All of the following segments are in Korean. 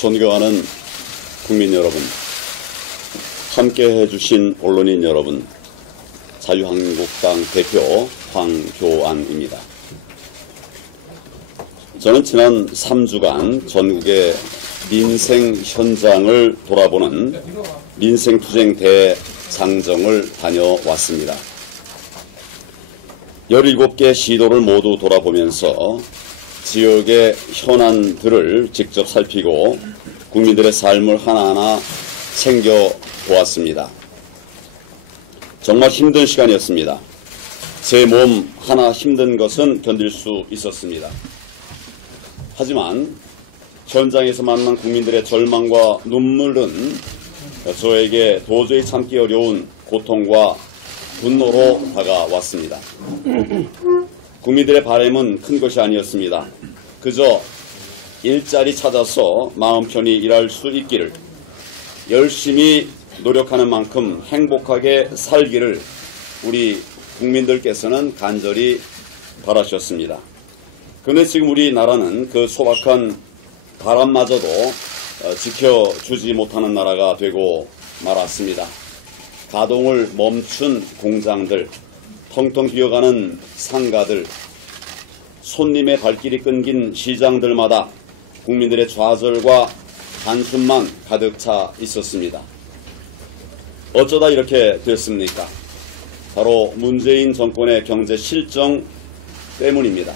존경하는 국민 여러분, 함께해 주신 언론인 여러분, 자유한국당 대표 황교안입니다. 저는 지난 3주간 전국의 민생 현장을 돌아보는 민생투쟁 대장정을 다녀왔습니다. 17개 시도를 모두 돌아보면서 지역의 현안들을 직접 살피고 국민들의 삶을 하나하나 챙겨보았습니다. 정말 힘든 시간이었습니다. 제 몸 하나 힘든 것은 견딜 수 있었습니다. 하지만 현장에서 만난 국민들의 절망과 눈물은 저에게 도저히 참기 어려운 고통과 분노로 다가왔습니다. 국민들의 바람은 큰 것이 아니었습니다. 그저 일자리 찾아서 마음 편히 일할 수 있기를, 열심히 노력하는 만큼 행복하게 살기를 우리 국민들께서는 간절히 바라셨습니다. 그런데 지금 우리나라는 그 소박한 바람마저도 지켜주지 못하는 나라가 되고 말았습니다. 가동을 멈춘 공장들, 텅텅 비어가는 상가들, 손님의 발길이 끊긴 시장들마다 국민들의 좌절과 한숨만 가득 차 있었습니다. 어쩌다 이렇게 됐습니까? 바로 문재인 정권의 경제 실정 때문입니다.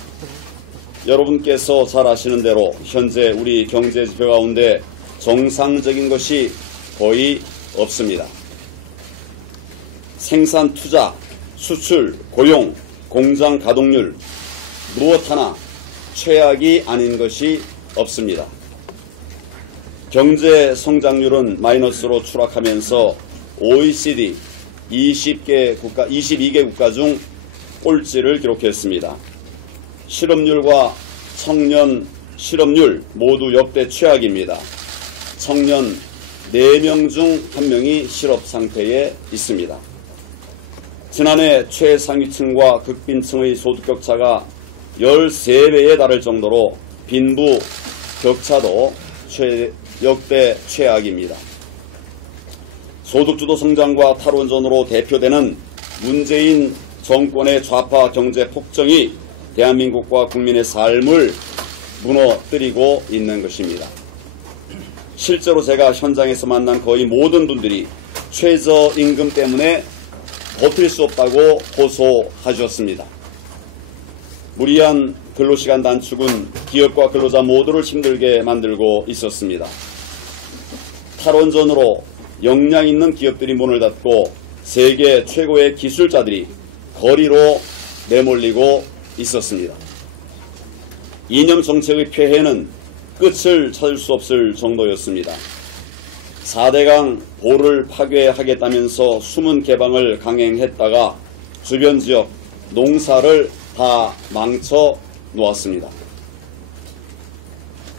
여러분께서 잘 아시는 대로 현재 우리 경제 지표 가운데 정상적인 것이 거의 없습니다. 생산, 투자, 수출, 고용, 공장 가동률 무엇 하나 최악이 아닌 것이 없습니다. 경제 성장률은 마이너스로 추락하면서 OECD 22개 국가 중 꼴찌를 기록했습니다. 실업률과 청년 실업률 모두 역대 최악입니다. 청년 4명 중 1명이 실업 상태에 있습니다. 지난해 최상위층과 극빈층의 소득 격차가 13배에 달할 정도로 빈부 격차도 역대 최악입니다. 소득주도 성장과 탈원전으로 대표되는 문재인 정권의 좌파 경제 폭정이 대한민국과 국민의 삶을 무너뜨리고 있는 것입니다. 실제로 제가 현장에서 만난 거의 모든 분들이 최저임금 때문에 버틸 수 없다고 호소하셨습니다. 무리한 근로시간 단축은 기업과 근로자 모두를 힘들게 만들고 있었습니다. 탈원전으로 역량 있는 기업들이 문을 닫고 세계 최고의 기술자들이 거리로 내몰리고 있었습니다. 이념 정책의 폐해는 끝을 찾을 수 없을 정도였습니다. 4대강 보를 파괴하겠다면서 숨은 개방을 강행했다가 주변 지역 농사를 다 망쳐 놓았습니다.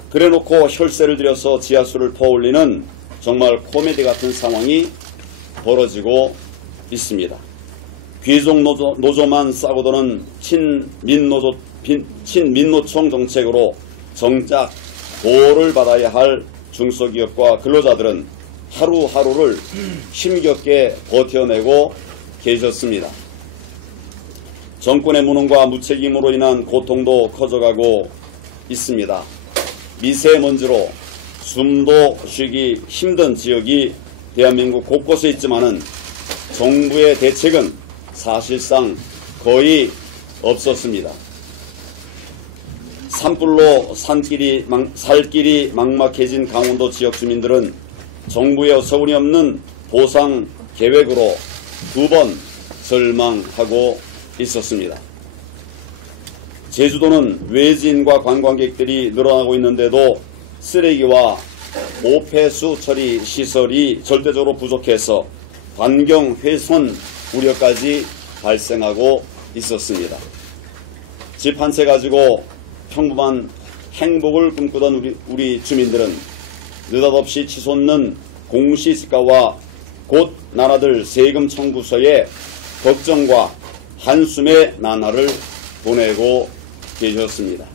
그래놓고 혈세를 들여서 지하수를 퍼올리는 정말 코미디 같은 상황이 벌어지고 있습니다. 귀족 노조만 싸고 도는 친민노총 정책으로 정작 보호를 받아야 할 중소기업과 근로자들은 하루하루를 힘겹게 버텨내고 계셨습니다. 정권의 무능과 무책임으로 인한 고통도 커져가고 있습니다. 미세먼지로 숨도 쉬기 힘든 지역이 대한민국 곳곳에 있지만은 정부의 대책은 사실상 거의 없었습니다. 산불로 살길이 막막해진 강원도 지역 주민들은 정부의 어처구니 없는 보상 계획으로 2번 절망하고 있었습니다. 제주도는 외지인과 관광객들이 늘어나고 있는데도 쓰레기와 오폐수 처리 시설이 절대적으로 부족해서 환경 훼손 우려까지 발생하고 있었습니다. 집 한 채 가지고 평범한 행복을 꿈꾸던 우리 주민들은 느닷없이 치솟는 공시지가와 곧 나라들 세금 청구서에 걱정과 한숨의 나날을 보내고 계셨습니다.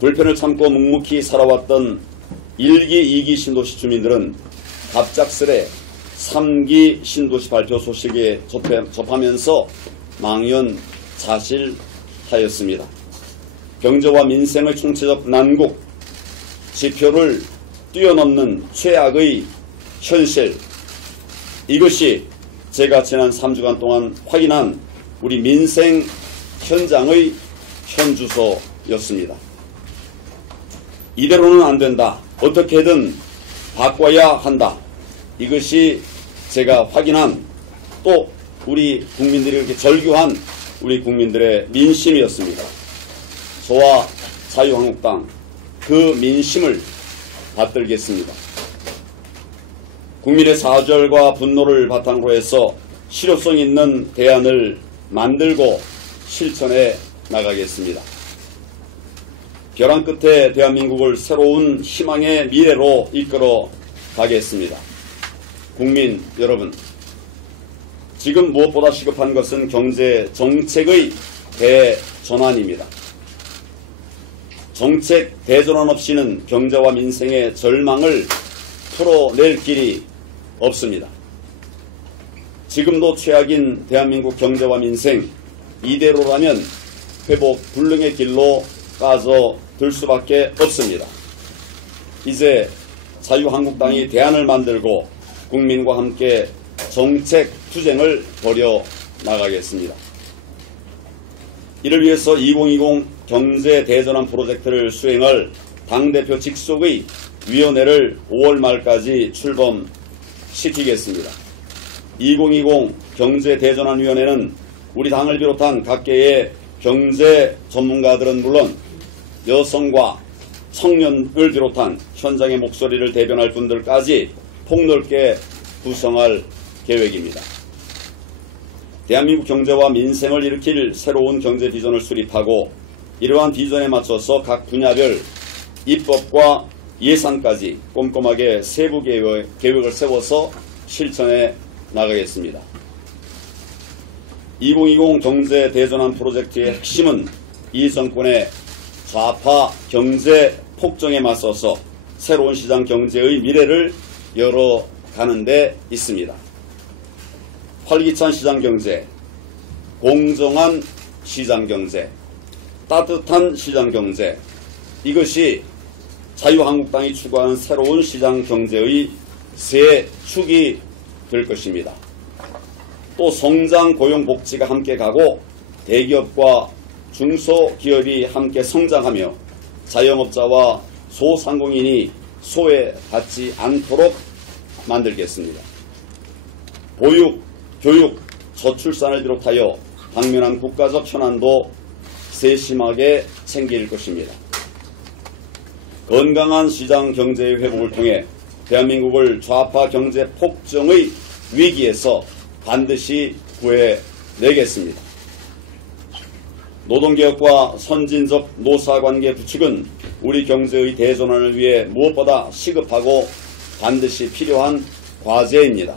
불편을 참고 묵묵히 살아왔던 1기, 2기 신도시 주민들은 갑작스레 3기 신도시 발표 소식에 접하면서 망연자실하였습니다. 경제와 민생의 총체적 난국, 지표를 뛰어넘는 최악의 현실, 이것이 제가 지난 3주간 동안 확인한 우리 민생 현장의 현주소였습니다. 이대로는 안 된다. 어떻게든 바꿔야 한다. 이것이 제가 확인한 또 우리 국민들이 이렇게 절규한 우리 국민들의 민심이었습니다. 저와 자유한국당 그 민심을 받들겠습니다. 국민의 사절과 분노를 바탕으로 해서 실효성 있는 대안을 만들고 실천해 나가겠습니다. 벼랑 끝에 대한민국을 새로운 희망의 미래로 이끌어 가겠습니다. 국민 여러분, 지금 무엇보다 시급한 것은 경제 정책의 대전환입니다. 정책 대전환 없이는 경제와 민생의 절망을 풀어낼 길이 없습니다. 지금도 최악인 대한민국 경제와 민생, 이대로라면 회복 불능의 길로 빠져들 수밖에 없습니다. 이제 자유한국당이 대안을 만들고 국민과 함께 정책 투쟁을 벌여 나가겠습니다. 이를 위해서 2020 경제 대전환 프로젝트를 수행할 당대표 직속의 위원회를 5월 말까지 출범시키겠습니다. 2020 경제 대전환 위원회는 우리 당을 비롯한 각계의 경제 전문가들은 물론 여성과 청년을 비롯한 현장의 목소리를 대변할 분들까지 폭넓게 구성할 계획입니다. 대한민국 경제와 민생을 일으킬 새로운 경제 비전을 수립하고 이러한 비전에 맞춰서 각 분야별 입법과 예산까지 꼼꼼하게 세부 계획을 세워서 실천해 나가겠습니다. 2020 경제 대전환 프로젝트의 핵심은 이 정권의 좌파 경제 폭정에 맞서서 새로운 시장 경제의 미래를 열어가는 데 있습니다. 활기찬 시장 경제, 공정한 시장 경제, 따뜻한 시장 경제, 이것이 자유한국당이 추구하는 새로운 시장 경제의 세 축이 될 것입니다. 또 성장, 고용, 복지가 함께 가고 대기업과 중소기업이 함께 성장하며 자영업자와 소상공인이 소외받지 않도록 만들겠습니다. 보육, 교육, 저출산을 비롯하여 당면한 국가적 현안도 세심하게 챙길 것입니다. 건강한 시장 경제의 회복을 통해 대한민국을 좌파 경제 폭정의 위기에서 반드시 구해내겠습니다. 노동개혁과 선진적 노사관계 구축은 우리 경제의 대전환을 위해 무엇보다 시급하고 반드시 필요한 과제입니다.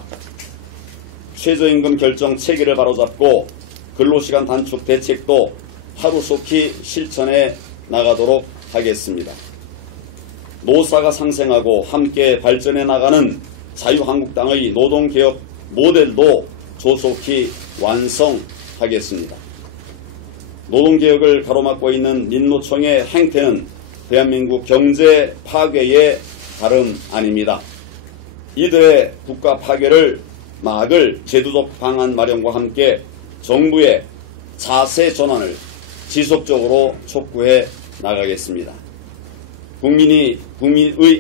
최저임금 결정 체계를 바로잡고 근로시간 단축 대책도 하루속히 실천해 나가도록 하겠습니다. 노사가 상생하고 함께 발전해 나가는 자유한국당의 노동개혁 모델도 조속히 완성하겠습니다. 노동개혁을 가로막고 있는 민노총의 행태는 대한민국 경제 파괴의 다름 아닙니다. 이들의 국가 파괴를 막을 제도적 방안 마련과 함께 정부의 자세 전환을 지속적으로 촉구해 나가겠습니다. 국민의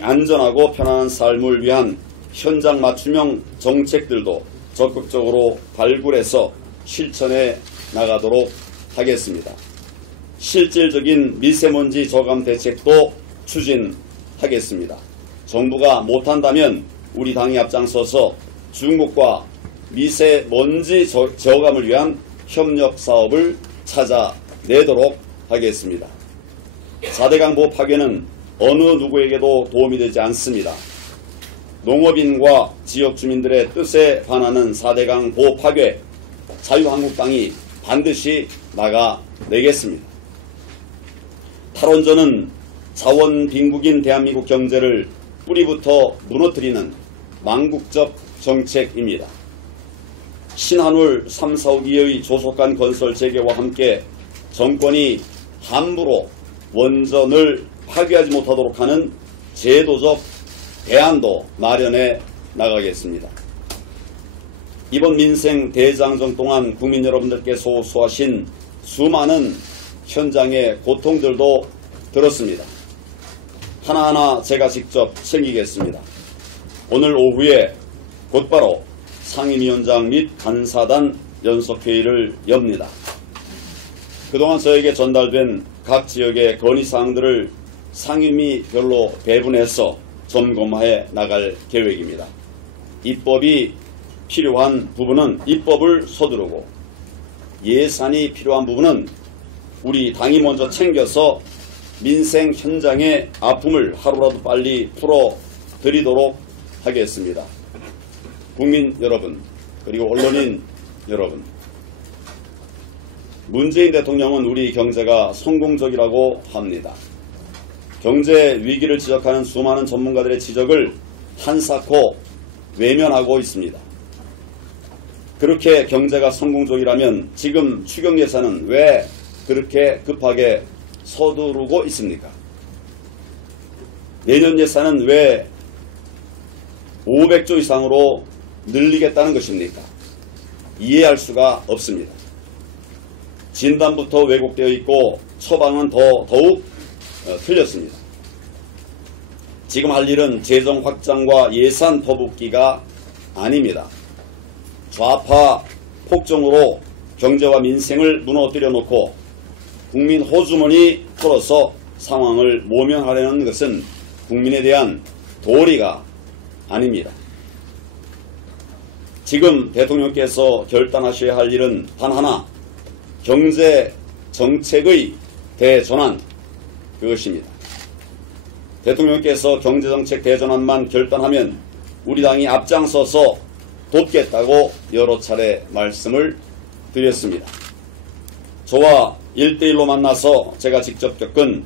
안전하고 편안한 삶을 위한 현장 맞춤형 정책들도 적극적으로 발굴해서 실천해 나가도록 하겠습니다. 실질적인 미세먼지 저감 대책도 추진하겠습니다. 정부가 못한다면 우리 당이 앞장서서 중국과 미세먼지 저감을 위한 협력 사업을 찾아내도록 하겠습니다. 4대강 보호 파괴는 어느 누구에게도 도움이 되지 않습니다. 농업인과 지역 주민들의 뜻에 반하는 4대강 보호 파괴, 자유한국당이 반드시 막아내겠습니다. 탈원전은 자원 빈국인 대한민국 경제를 뿌리부터 무너뜨리는 망국적 정책입니다. 신한울 3, 4호기의 조속한 건설 재개와 함께 정권이 함부로 원전을 파괴하지 못하도록 하는 제도적 대안도 마련해 나가겠습니다. 이번 민생 대장정 동안 국민 여러분들께서 호소하신 수많은 현장의 고통들도 들었습니다. 하나하나 제가 직접 챙기겠습니다. 오늘 오후에 곧바로 상임위원장 및 간사단 연석회의를 엽니다. 그동안 저에게 전달된 각 지역의 건의사항들을 상임위별로 배분해서 점검해 나갈 계획입니다. 입법이 필요한 부분은 입법을 서두르고 예산이 필요한 부분은 우리 당이 먼저 챙겨서 민생 현장의 아픔을 하루라도 빨리 풀어드리도록 하겠습니다. 국민 여러분, 그리고 언론인 여러분, 문재인 대통령은 우리 경제가 성공적이라고 합니다. 경제 위기를 지적하는 수많은 전문가들의 지적을 한사코 외면하고 있습니다. 그렇게 경제가 성공적이라면 지금 추경 예산은 왜 그렇게 급하게 서두르고 있습니까? 내년 예산은 왜 500조 이상으로 늘리겠다는 것입니까? 이해할 수가 없습니다. 진단부터 왜곡되어 있고 처방은 더욱 틀렸습니다. 지금 할 일은 재정 확장과 예산 퍼붓기가 아닙니다. 좌파 폭정으로 경제와 민생을 무너뜨려 놓고 국민 호주머니 털어서 상황을 모면하려는 것은 국민에 대한 도리가 아닙니다. 지금 대통령께서 결단하셔야 할 일은 단 하나, 경제 정책의 대전환, 그것입니다. 대통령께서 경제정책 대전환만 결단하면 우리 당이 앞장서서 돕겠다고 여러 차례 말씀을 드렸습니다. 저와 1대1로 만나서 제가 직접 겪은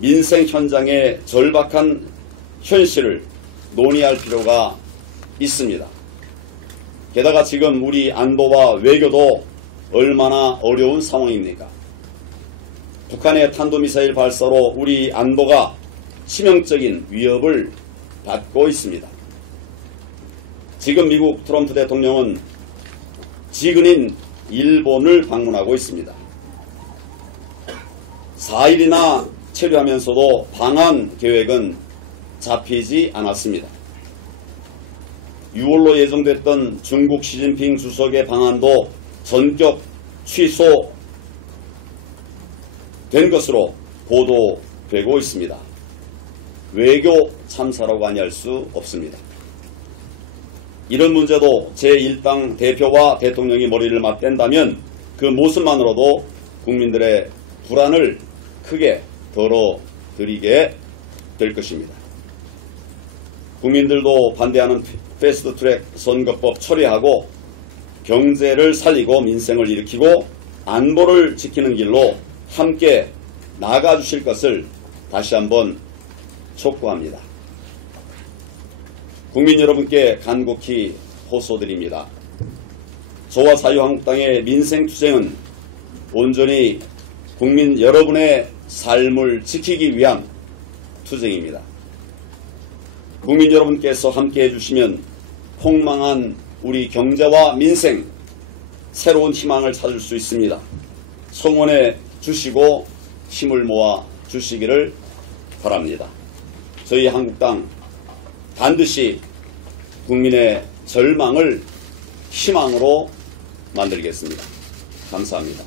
민생 현장의 절박한 현실을 논의할 필요가 있습니다. 게다가 지금 우리 안보와 외교도 얼마나 어려운 상황입니까? 북한의 탄도미사일 발사로 우리 안보가 치명적인 위협을 받고 있습니다. 지금 미국 트럼프 대통령은 지근인 일본을 방문하고 있습니다. 4일이나 체류하면서도 방한 계획은 잡히지 않았습니다. 6월로 예정됐던 중국 시진핑 주석의 방한도 전격 취소된 것으로 보도되고 있습니다. 외교 참사라고 아니할 수 없습니다. 이런 문제도 제1당 대표와 대통령이 머리를 맞댄다면 그 모습만으로도 국민들의 불안을 크게 덜어드리게 될 것입니다. 국민들도 반대하는 패스트트랙 선거법 처리하고 경제를 살리고 민생을 일으키고 안보를 지키는 길로 함께 나가주실 것을 다시 한번 촉구합니다. 국민 여러분께 간곡히 호소드립니다. 저와 자유한국당의 민생투쟁은 온전히 국민 여러분의 삶을 지키기 위한 투쟁입니다. 국민 여러분께서 함께 해주시면 폭망한 우리 경제와 민생, 새로운 희망을 찾을 수 있습니다. 성원해 주시고 힘을 모아 주시기를 바랍니다. 저희 한국당 반드시 국민의 절망을 희망으로 만들겠습니다. 감사합니다.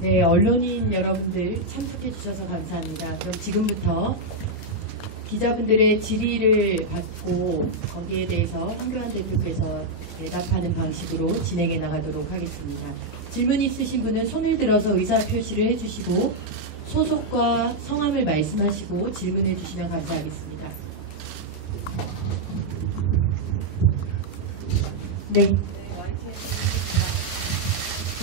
네, 언론인 여러분들 참석해 주셔서 감사합니다. 그럼 지금부터 기자분들의 질의를 받고 거기에 대해서 황교안 대표께서 대답하는 방식으로 진행해 나가도록 하겠습니다. 질문 있으신 분은 손을 들어서 의사 표시를 해주시고 소속과 성함을 말씀하시고 질문해 주시면 감사하겠습니다. 네.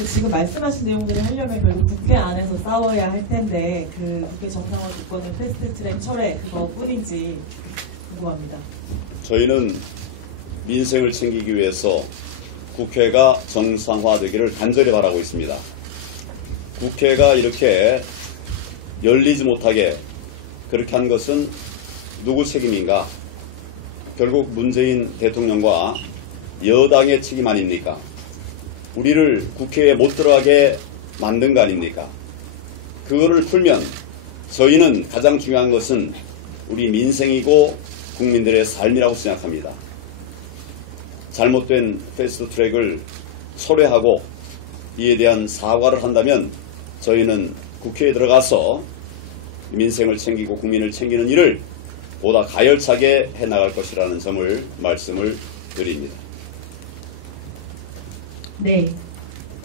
지금 말씀하신 내용들을 하려면 결국 국회 안에서 싸워야 할 텐데 그 국회 정상화 조건을 패스트트랙 철회 그거뿐인지 궁금합니다. 저희는 민생을 챙기기 위해서 국회가 정상화되기를 간절히 바라고 있습니다. 국회가 이렇게 열리지 못하게 그렇게 한 것은 누구 책임인가? 결국 문재인 대통령과 여당의 책임 아닙니까? 우리를 국회에 못 들어가게 만든 거 아닙니까? 그거를 풀면 저희는 가장 중요한 것은 우리 민생이고 국민들의 삶이라고 생각합니다. 잘못된 패스트트랙을 철회하고 이에 대한 사과를 한다면 저희는 국회에 들어가서 민생을 챙기고 국민을 챙기는 일을 보다 가열차게 해나갈 것이라는 점을 말씀을 드립니다. 네,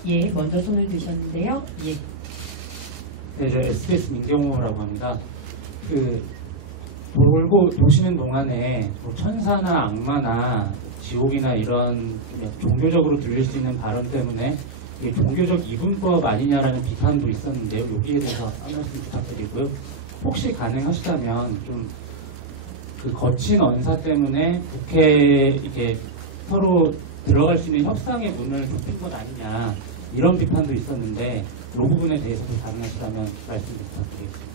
예, 먼저 손을 드셨는데요. 예. 네, 저 SBS 민경호라고 합니다. 돌고 도시는 동안에 뭐 천사나 악마나 지옥이나 이런 종교적으로 들릴 수 있는 발언 때문에 이게 종교적 이분법 아니냐라는 비판도 있었는데요. 여기에 대해서 한 말씀 부탁드리고요. 혹시 가능하시다면 좀 그 거친 언사 때문에 국회에 이게 서로 들어갈 수 있는 협상의 문을 좁힌 것 아니냐 이런 비판도 있었는데 이 부분에 대해서도 가능하시다면 말씀 부탁드리겠습니다.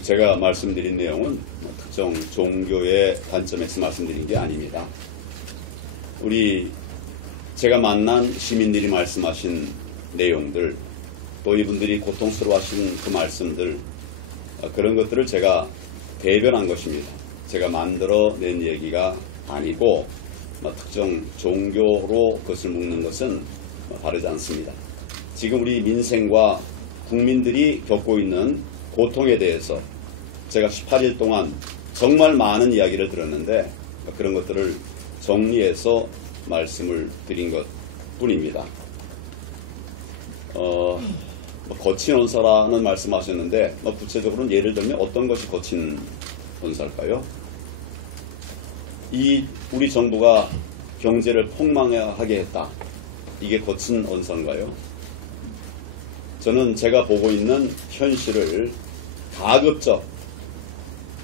제가 말씀드린 내용은 특정 종교의 관점에서 말씀드린 게 아닙니다. 제가 만난 시민들이 말씀하신 내용들, 또 이분들이 고통스러워하신 그 말씀들, 그런 것들을 제가 대변한 것입니다. 제가 만들어낸 얘기가 아니고 특정 종교로 그것을 묶는 것은 바르지 않습니다. 지금 우리 민생과 국민들이 겪고 있는 고통에 대해서 제가 18일 동안 정말 많은 이야기를 들었는데 그런 것들을 정리해서 말씀을 드린 것 뿐입니다. 거친 언사라는 말씀하셨는데 구체적으로는 예를 들면 어떤 것이 거친 언사일까요? 우리 정부가 경제를 폭망하게 했다. 이게 거친 언사인가요? 저는 제가 보고 있는 현실을 가급적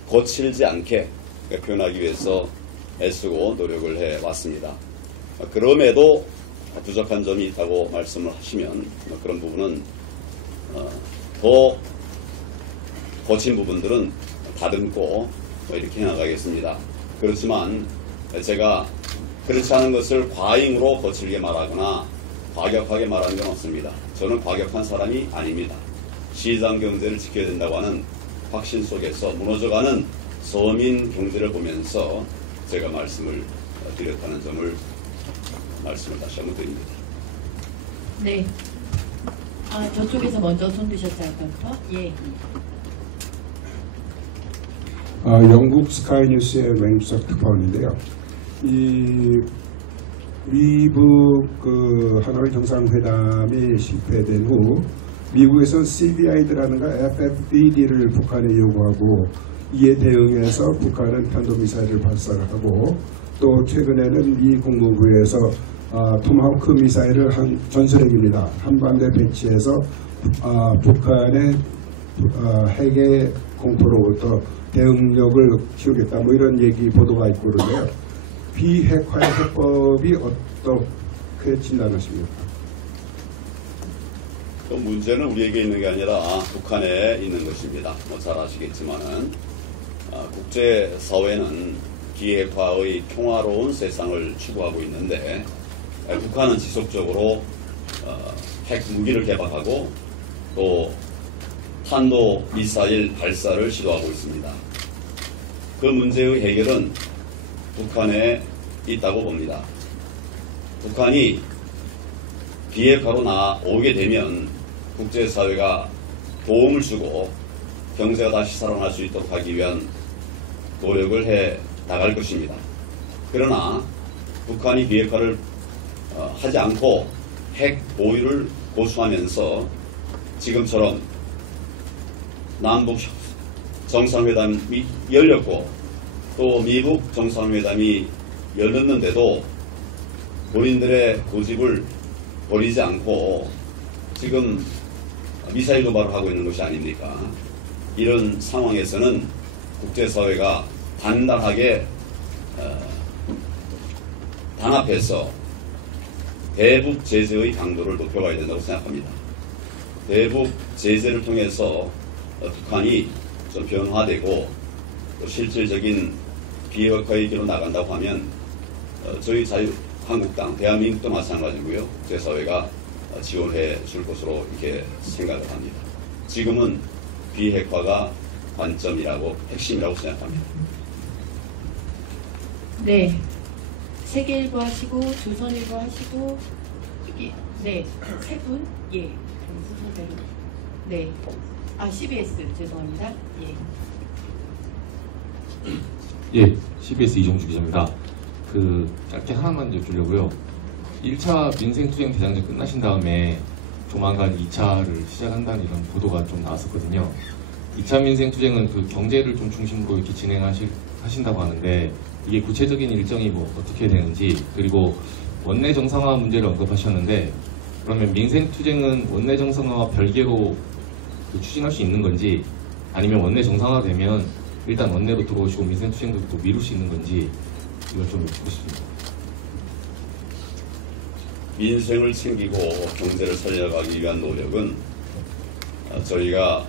거칠지 않게 표현하기 위해서 애쓰고 노력을 해왔습니다. 그럼에도 부족한 점이 있다고 말씀을 하시면 그런 부분은 더 거친 부분들은 다듬고 이렇게 해나가겠습니다. 그렇지만 제가 그렇지 않은 것을 과잉으로 거칠게 말하거나 과격하게 말하는 건 없습니다. 저는 과격한 사람이 아닙니다. 시장 경제를 지켜야 된다고 하는 확신 속에서 무너져가는 서민 경제를 보면서 제가 말씀을 드렸다는 점을 말씀을 다시 한번 드립니다. 네. 저쪽에서 먼저 손 드셨죠, 아까부터? 예. 영국 스카이뉴스의 맹수석 특파원인데요. 미국 하노이 정상회담이 실패된 후 미국에서는 CBI드라는가 FFDD를 북한에 요구하고 이에 대응해서 북한은 탄도미사일을 발사를 하고 또 최근에는 미 국무부에서 토마호크 미사일을 전술핵입니다. 한반도에 배치해서 북한의 핵의 공포로부터 대응력을 키우겠다 이런 얘기 보도가 있고 그러는데요. 비핵화의 해법이 어떻게 진단하십니까? 또 문제는 우리에게 있는 게 아니라 북한에 있는 것입니다. 잘 아시겠지만은 국제사회는 비핵화의 평화로운 세상을 추구하고 있는데 북한은 지속적으로 핵 무기를 개발하고 또 탄도 미사일 발사를 시도하고 있습니다. 그 문제의 해결은 북한에 있다고 봅니다. 북한이 비핵화로 나오게 되면 국제사회가 도움을 주고 경제가 다시 살아날 수 있도록 하기 위한 노력을 해 나갈 것입니다. 그러나 북한이 비핵화를 하지 않고 핵 보유를 고수하면서 지금처럼 남북 정상회담이 열렸고 또 미북 정상회담이 열렸는데도 본인들의 고집을 버리지 않고 지금 미사일 도발을 하고 있는 것이 아닙니까? 이런 상황에서는 국제사회가 단단하게 단합해서 대북 제재의 강도를 높여가야 된다고 생각합니다. 대북 제재를 통해서 북한이 좀 변화되고 또 실질적인 비핵화의 길로 나간다고 하면 저희 자유한국당, 대한민국도 마찬가지고요. 국제사회가 지원해 줄 것으로 이렇게 생각을 합니다. 지금은 비핵화가 관점이라고 핵심이라고 생각합니다. 네. 세계일보 하시고 조선일보 하시고 네. 세 분? 예. 순서대로. 네. CBS 죄송합니다. 예. 예, CBS 이종주 기자입니다. 짧게 하나만 여쭈려고요. 1차 민생투쟁 대장정 끝나신 다음에 조만간 2차를 시작한다는 이런 보도가 좀 나왔었거든요. 2차 민생투쟁은 경제를 좀 중심으로 이렇게 진행하신다고 하는데 이게 구체적인 일정이 어떻게 되는지, 그리고 원내 정상화 문제를 언급하셨는데 그러면 민생투쟁은 원내 정상화와 별개로 추진할 수 있는 건지, 아니면 원내 정상화 되면 일단 원내로 들어오시고 민생투쟁도 또 미룰 수 있는 건지 이걸 좀 여쭙고 싶습니다. 민생을 챙기고 경제를 살려가기 위한 노력은 저희가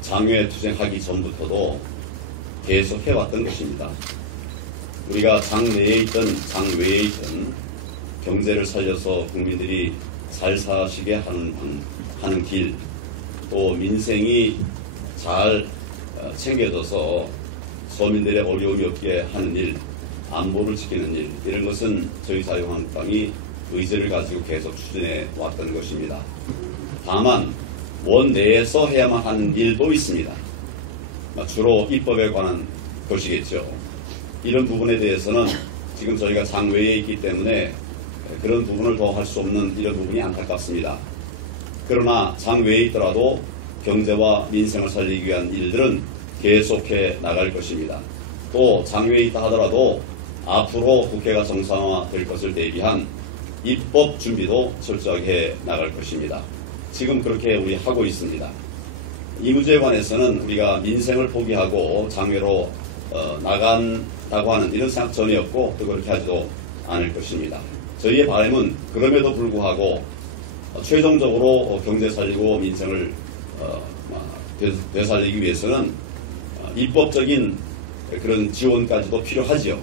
장외 투쟁하기 전부터도 계속 해왔던 것입니다. 우리가 장내에 있든 장외에 있든 경제를 살려서 국민들이 잘 사시게 하는 길, 또 민생이 잘 챙겨져서 서민들의 어려움이 없게 하는 일, 안보를 지키는 일, 이런 것은 저희 자유한국당이 의지를 가지고 계속 추진해 왔던 것입니다. 다만 원내에서 해야만 하는 일도 있습니다. 주로 입법에 관한 것이겠죠. 이런 부분에 대해서는 지금 저희가 장외에 있기 때문에 그런 부분을 더 할 수 없는 이런 부분이 안타깝습니다. 그러나 장외에 있더라도 경제와 민생을 살리기 위한 일들은 계속해 나갈 것입니다. 또 장외에 있다 하더라도 앞으로 국회가 정상화될 것을 대비한 입법 준비도 철저하게 해 나갈 것입니다. 지금 그렇게 우리 하고 있습니다. 이 문제에 관해서는 우리가 민생을 포기하고 장외로 나간다고 하는 이런 생각 전혀 없고 또 그렇게 하지도 않을 것입니다. 저희의 바람은 그럼에도 불구하고 최종적으로 경제 살리고 민생을 되살리기 위해서는 입법적인 그런 지원까지도 필요하지요.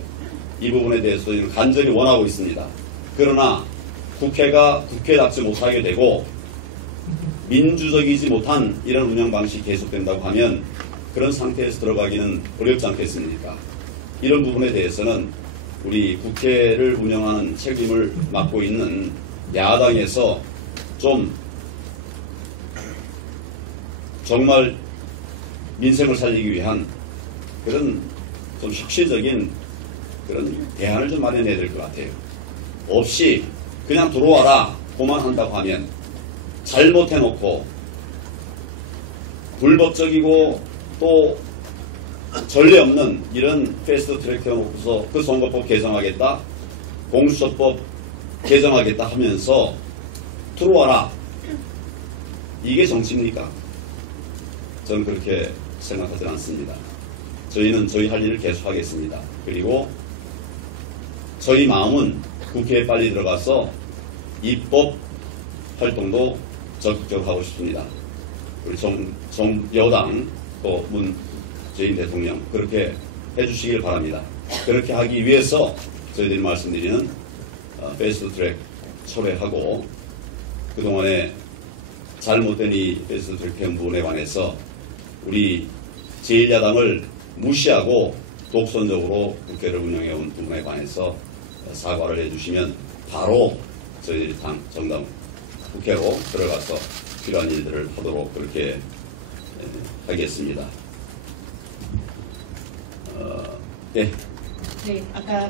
이 부분에 대해서 저희는 간절히 원하고 있습니다. 그러나 국회가 국회답지 못하게 되고 민주적이지 못한 이런 운영 방식이 계속된다고 하면 그런 상태에서 들어가기는 어렵지 않겠습니까? 이런 부분에 대해서는 우리 국회를 운영하는 책임을 맡고 있는 야당에서 좀 정말 민생을 살리기 위한 그런 좀 혁신적인 그런 대안을 좀 마련해야 될 것 같아요. 없이 그냥 들어와라 고만 한다고 하면 잘못해놓고 불법적이고 또 전례 없는 이런 패스트트랙 해놓고서 그 선거법 개정하겠다, 공수처법 개정하겠다 하면서 들어와라. 이게 정치입니까? 저는 그렇게 생각하지 않습니다. 저희는 저희 할 일을 계속하겠습니다. 그리고 저희 마음은 국회에 빨리 들어가서 입법 활동도 적극적으로 하고 싶습니다. 우리 여당 또 문재인 대통령 그렇게 해주시길 바랍니다. 그렇게 하기 위해서 저희들이 말씀드리는 패스트트랙 철회하고 그동안에 잘못된 이 패스트트랙 부분에 관해서 우리 제1야당을 무시하고 독선적으로 국회를 운영해온 부분에 관해서 사과를 해주시면 바로 저희들이 정당 국회로 들어가서 필요한 일들을 하도록 그렇게 하겠습니다. 예. 네, 아까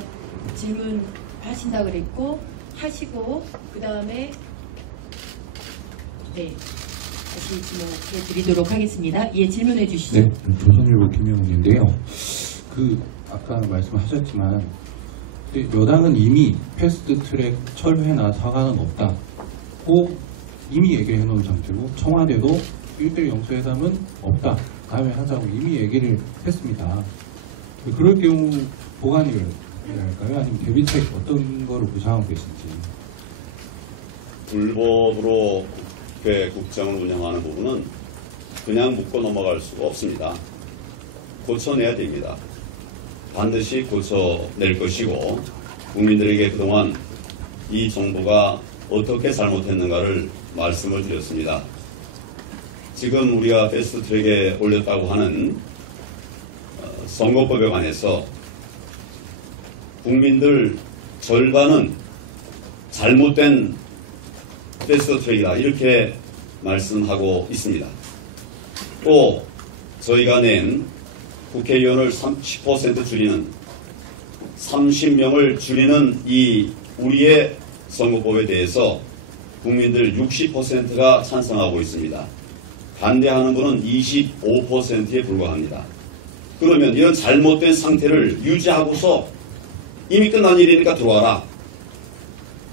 질문하신다고 그랬고 하시고 그 다음에 네 다시 질문해 드리도록 하겠습니다. 예, 질문해 주시죠. 네, 조선일보 김영훈인데요. 아까 말씀하셨지만 여당은 이미 패스트트랙 철회나 사과는 없다고 이미 얘기해 놓은 상태고 청와대도 1대 영수회담은 없다. 다음에 하자고 이미 얘기를 했습니다. 그럴 경우 보관을 할까요? 아니면 대비책 어떤 거를 구상하고 계신지. 불법으로 국회 국정을 운영하는 부분은 그냥 묻고 넘어갈 수가 없습니다. 고쳐내야 됩니다. 반드시 고쳐낼 것이고 국민들에게 그동안 이 정부가 어떻게 잘못했는가를 말씀을 드렸습니다. 지금 우리가 패스트트랙에 올렸다고 하는 선거법에 관해서 국민들 절반은 잘못된 패스트트랙이다 이렇게 말씀하고 있습니다. 또 저희가 낸 국회의원을 10% 줄이는 30명을 줄이는 이 우리의 선거법에 대해서 국민들 60%가 찬성하고 있습니다. 반대하는 분은 25%에 불과합니다. 그러면 이런 잘못된 상태를 유지하고서 이미 끝난 일이니까 들어와라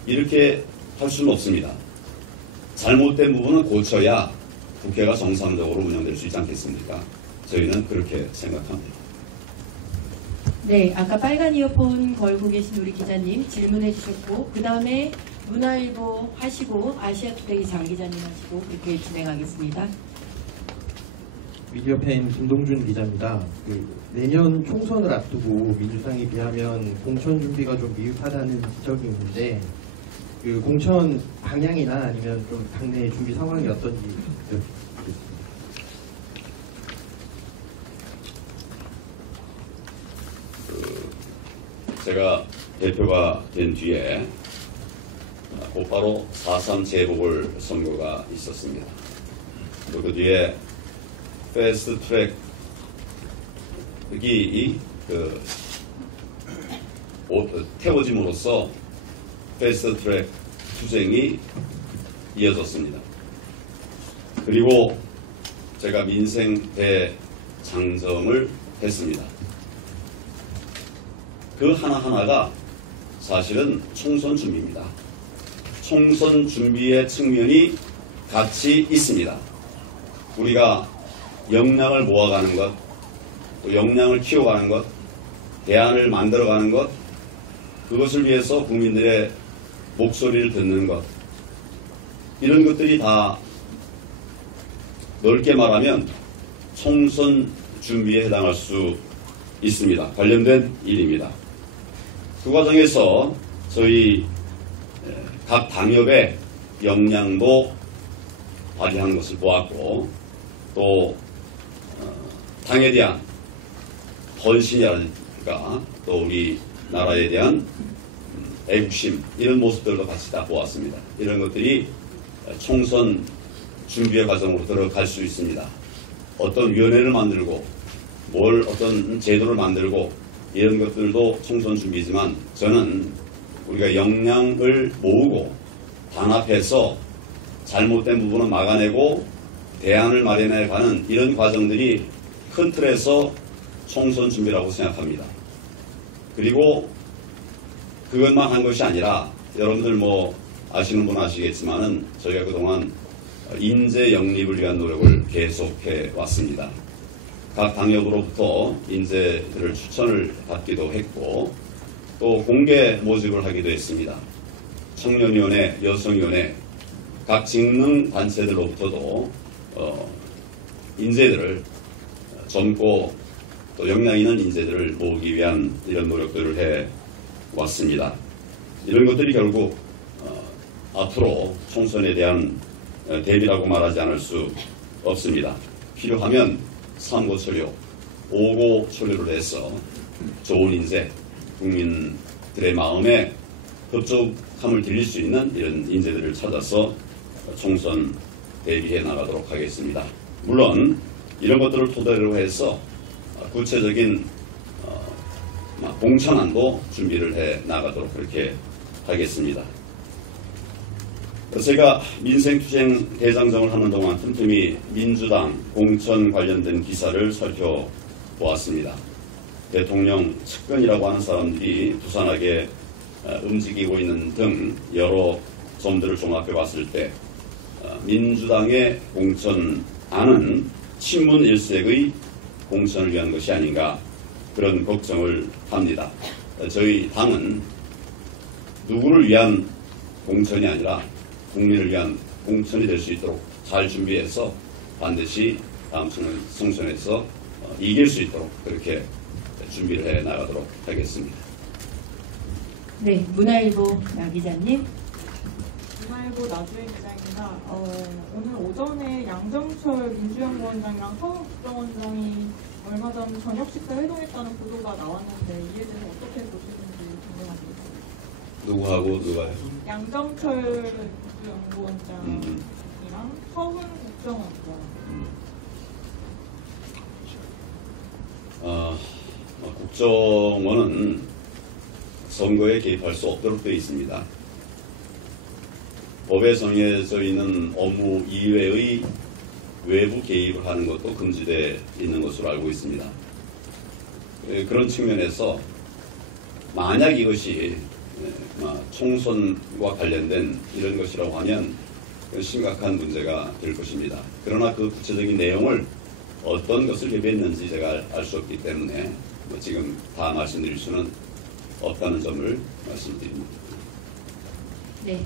이렇게 할 수는 없습니다. 잘못된 부분은 고쳐야 국회가 정상적으로 운영될 수 있지 않겠습니까? 저희는 그렇게 생각합니다. 네, 아까 빨간 이어폰 걸고 계신 우리 기자님 질문해 주셨고 그 다음에 문화일보 하시고 아시아투데이 장 기자님 하시고 그렇게 진행하겠습니다. 미디어팬 김동준 기자입니다. 내년 총선을 앞두고 민주당에 비하면 공천 준비가 좀 미흡하다는 지적이 있는데 공천 방향이나 아니면 좀 당내 준비 상황이 어떤지 여쭙겠습니다. 제가 대표가 된 뒤에 곧바로 4.3 재보궐선거가 있었습니다. 그 뒤에 패스트트랙이 태워짐으로써 패스트트랙 투쟁이 이어졌습니다. 그리고 제가 민생 대장정을 했습니다. 그 하나하나가 사실은 총선 준비입니다. 총선 준비의 측면이 같이 있습니다. 우리가 역량을 모아가는 것, 또 역량을 키워가는 것, 대안을 만들어가는 것, 그것을 위해서 국민들의 목소리를 듣는 것, 이런 것들이 다 넓게 말하면 총선 준비에 해당할 수 있습니다. 관련된 일입니다. 그 과정에서 저희 각 당협의 역량도 발휘하는 것을 보았고 또 당에 대한 헌신이라든가 또 우리 나라에 대한 애국심 이런 모습들도 같이 다 보았습니다. 이런 것들이 총선 준비의 과정으로 들어갈 수 있습니다. 어떤 위원회를 만들고 어떤 제도를 만들고 이런 것들도 총선 준비지만 저는 우리가 역량을 모으고 단합해서 잘못된 부분은 막아내고 대안을 마련해 가는 이런 과정들이 큰 틀에서 총선 준비라고 생각합니다. 그리고 그것만 한 것이 아니라 여러분들 아시는 분은 아시겠지만은 저희가 그동안 인재 영입을 위한 노력을 계속해 왔습니다. 각 당협으로부터 인재들을 추천을 받기도 했고 또 공개 모집을 하기도 했습니다. 청년위원회, 여성위원회, 각 직능단체들로부터도 인재들을 젊고 또 역량 있는 인재들을 모으기 위한 이런 노력들을 해 왔습니다. 이런 것들이 결국 앞으로 총선에 대한 대비라고 말하지 않을 수 없습니다. 필요하면 3고 처료, 5고 처료를 해서 좋은 인재, 국민들의 마음에 함을 들릴 수 있는 이런 인재들을 찾아서 총선 대비해 나가도록 하겠습니다. 물론 이런 것들을 토대로 해서 구체적인 공천안도 준비를 해 나가도록 그렇게 하겠습니다. 제가 민생투쟁 대장정을 하는 동안 틈틈이 민주당 공천 관련된 기사를 살펴보았습니다. 대통령 측근이라고 하는 사람들이 부산하게 움직이고 있는 등 여러 점들을 종합해 봤을 때 민주당의 공천안은 친문 일색의 공천을 위한 것이 아닌가 그런 걱정을 합니다. 저희 당은 누구를 위한 공천이 아니라 국민을 위한 공천이 될 수 있도록 잘 준비해서 반드시 다음 총선에서 이길 수 있도록 그렇게 준비를 해 나가도록 하겠습니다. 네, 문화일보 나 기자님. 문화일보 나주혜 기자입니다. 오늘 오전에 양정철 민주연구원장이랑 서훈 국정원장이 얼마 전 저녁 식사 회동했다는 보도가 나왔는데 이에 대해서 어떻게 보시는지 궁금합니다. 누구하고 누가요? 양정철 민주연구원장이랑 서훈 국정원장. 국정원은 선거에 개입할 수 없도록 되어 있습니다. 법에 정해져 있는 업무 이외의 외부 개입을 하는 것도 금지되어 있는 것으로 알고 있습니다. 그런 측면에서 만약 이것이 총선과 관련된 이런 것이라고 하면 심각한 문제가 될 것입니다. 그러나 그 구체적인 내용을 어떤 것을 협의했는지 제가 알 수 없기 때문에 지금 다 말씀드릴 수는 없다는 점을 말씀드립니다. 네,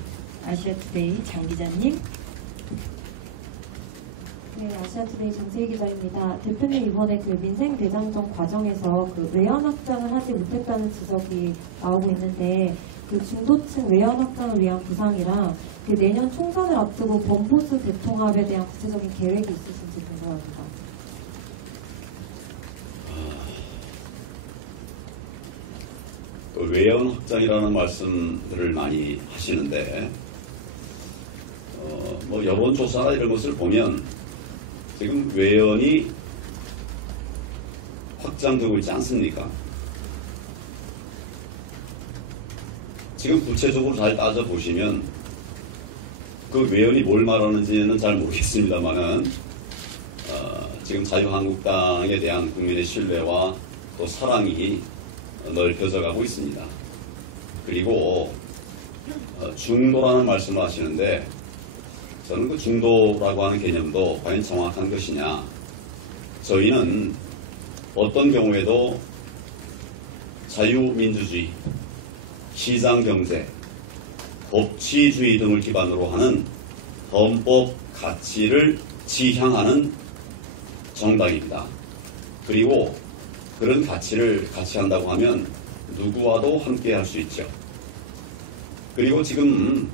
아시아투데이 장 기자님. 네, 아시아투데이 정세희 기자입니다. 대표님 이번에 그 민생 대장정 과정에서 그 외연 확장을 하지 못했다는 지적이 나오고 있는데 그 중도층 외연 확장을 위한 구상이랑 그 내년 총선을 앞두고 범보수 대통합에 대한 구체적인 계획이 있으신지 궁금합니다. 외연 확장이라는 말씀들을 많이 하시는데 여론조사나 이런 것을 보면 지금 외연이 확장되고 있지 않습니까? 지금 구체적으로 잘 따져보시면 그 외연이 뭘 말하는지는 잘 모르겠습니다만은 지금 자유한국당에 대한 국민의 신뢰와 또 사랑이 넓혀져 가고 있습니다. 그리고 중도라는 말씀을 하시는데 저는 그 중도라고 하는 개념도 과연 정확한 것이냐. 저희는 어떤 경우에도 자유민주주의, 시장경제, 법치주의 등을 기반으로 하는 헌법 가치를 지향하는 정당입니다. 그리고 그런 가치를 같이 한다고 하면 누구와도 함께 할 수 있죠. 그리고 지금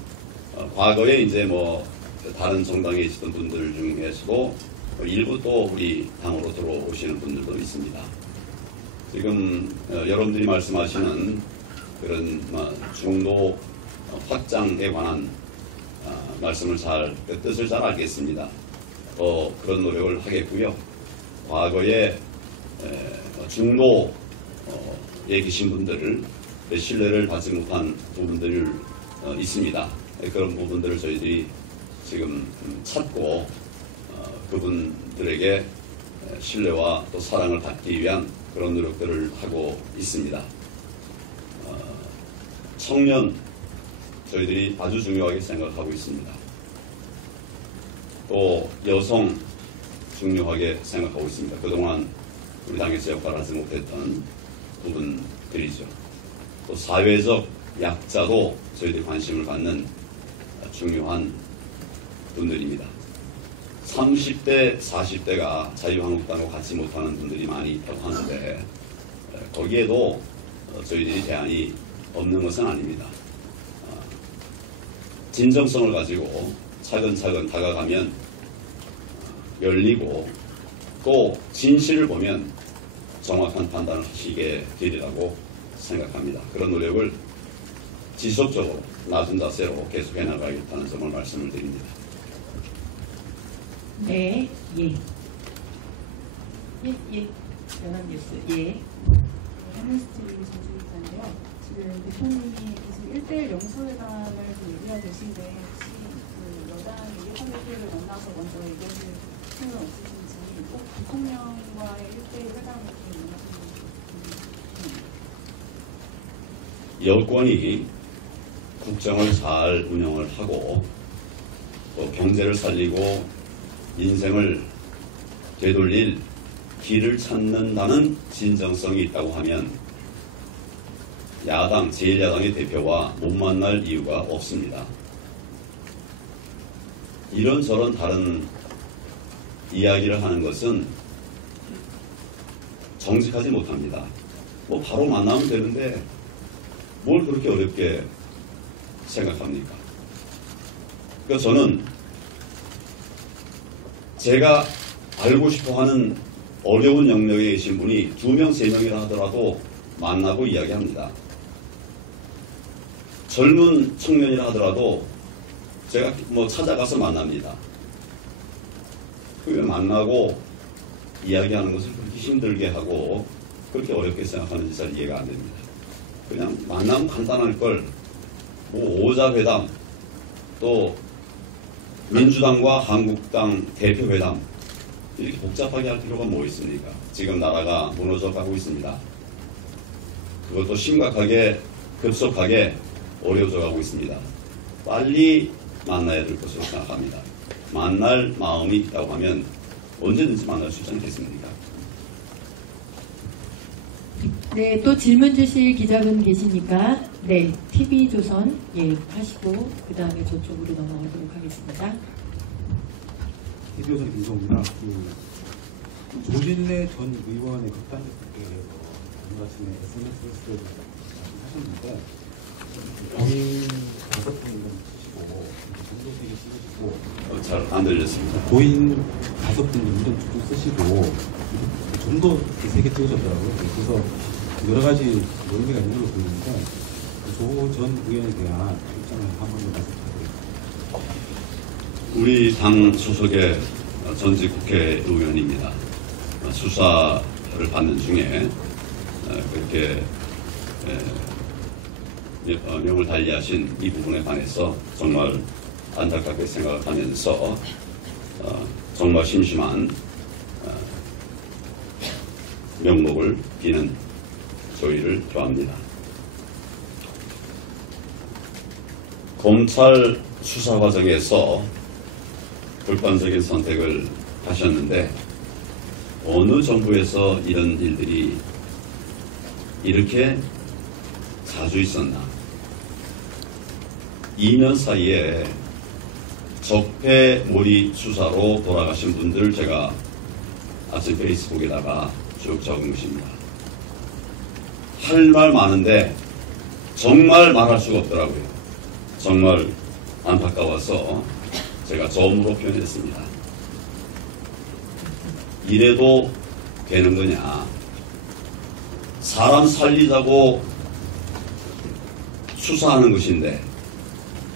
과거에 이제 다른 정당에 있었던 분들 중에서도 일부 또 우리 당으로 들어오시는 분들도 있습니다. 지금 여러분들이 말씀하시는 그런 중도 확장에 관한 말씀을 뜻을 잘 알겠습니다. 그런 노력을 하겠고요. 과거에 중도에 계신 분들을 신뢰를 받지 못한 부분들이 있습니다. 그런 부분들을 저희들이 지금 찾고 그분들에게 신뢰와 또 사랑을 받기 위한 그런 노력들을 하고 있습니다. 청년 저희들이 아주 중요하게 생각하고 있습니다. 또 여성 중요하게 생각하고 있습니다. 그동안 우리 당에서 역할을 하지 못했던 부분들이죠. 또 사회적 약자도 저희들이 관심을 갖는 중요한 분들입니다. 30대, 40대가 자유한국당과 같이 못하는 분들이 많이 있다고 하는데 거기에도 저희들이 대안이 없는 것은 아닙니다. 진정성을 가지고 차근차근 다가가면 열리고 또 진실을 보면 정확한 판단을 하시게 되리라고 생각합니다. 그런 노력을 지속적으로 낮은 자세로 계속해 나가겠다는 점을 말씀을 드립니다. 네, 예. 예. 연합뉴스, 예. MSTV 전주기자인데요. 지금 대통령이 계속 1대1 영수회담을 얘기하고 계신데 혹시 그 여당 이해관계를 만나서 먼저 얘기하실 생각 없으신지 꼭 대통령과의 1대1 회담을 원하시는지. 여권이 국정을 잘 운영을 하고 또 경제를 살리고 인생을 되돌릴 길을 찾는다는 진정성이 있다고 하면 야당, 제1야당의 대표와 못 만날 이유가 없습니다. 이런저런 다른 이야기를 하는 것은 정직하지 못합니다. 뭐 바로 만나면 되는데 뭘 그렇게 어렵게 생각합니까? 그래서 저는 제가 알고 싶어하는 어려운 영역에 계신 분이 2명, 3명이라 하더라도 만나고 이야기합니다. 젊은 청년이라 하더라도 제가 뭐 찾아가서 만납니다. 그게 만나고 이야기하는 것을 그렇게 힘들게 하고 그렇게 어렵게 생각하는지 잘 이해가 안 됩니다. 그냥 만나면 간단할 걸, 뭐 오자회담, 또 민주당과 한국당 대표회담, 이렇게 복잡하게 할 필요가 뭐 있습니까? 지금 나라가 무너져 가고 있습니다. 그것도 심각하게, 급속하게 어려워져 가고 있습니다. 빨리 만나야 될 것으로 생각합니다. 만날 마음이 있다고 하면 언제든지 만날 수 있지 않겠습니까? 네, 또 질문 주실 기자분 계시니까 네, TV조선 예 하시고 그 다음에 저쪽으로 넘어가도록 하겠습니다. TV조선 김성우입니다. 조진래 전 의원의 극단적 국회에 대해서 오늘 아침에 SNS를 하셨는데 고인 5분 정도 쓰시고 정도되게 쓰시고 잘 안 들렸습니다. 고인 5분 정도 쭉 쓰시고 좀더 세게 찍으셨더라고요. 그래서 여러 가지 논리가 있는 걸로 보이는데 조 전 의원에 대한 입장을 한번 더 말씀드리겠습니다. 우리 당 소속의 전직 국회의원입니다. 수사를 받는 중에 그렇게 명을 달리하신 이 부분에 관해서 정말 안타깝게 생각을 하면서 정말 심심한 명목을 비는 조의를 표합니다. 검찰 수사 과정에서 불판적인 선택을 하셨는데 어느 정부에서 이런 일들이 이렇게 자주 있었나? 2년 사이에 적폐몰이 수사로 돌아가신 분들 제가 아침 페이스북에다가 쭉 적은 것입니다. 할 말 많은데 정말 말할 수가 없더라고요. 정말 안타까워서 제가 저음으로 표현했습니다. 이래도 되는 거냐? 사람 살리자고 수사하는 것인데,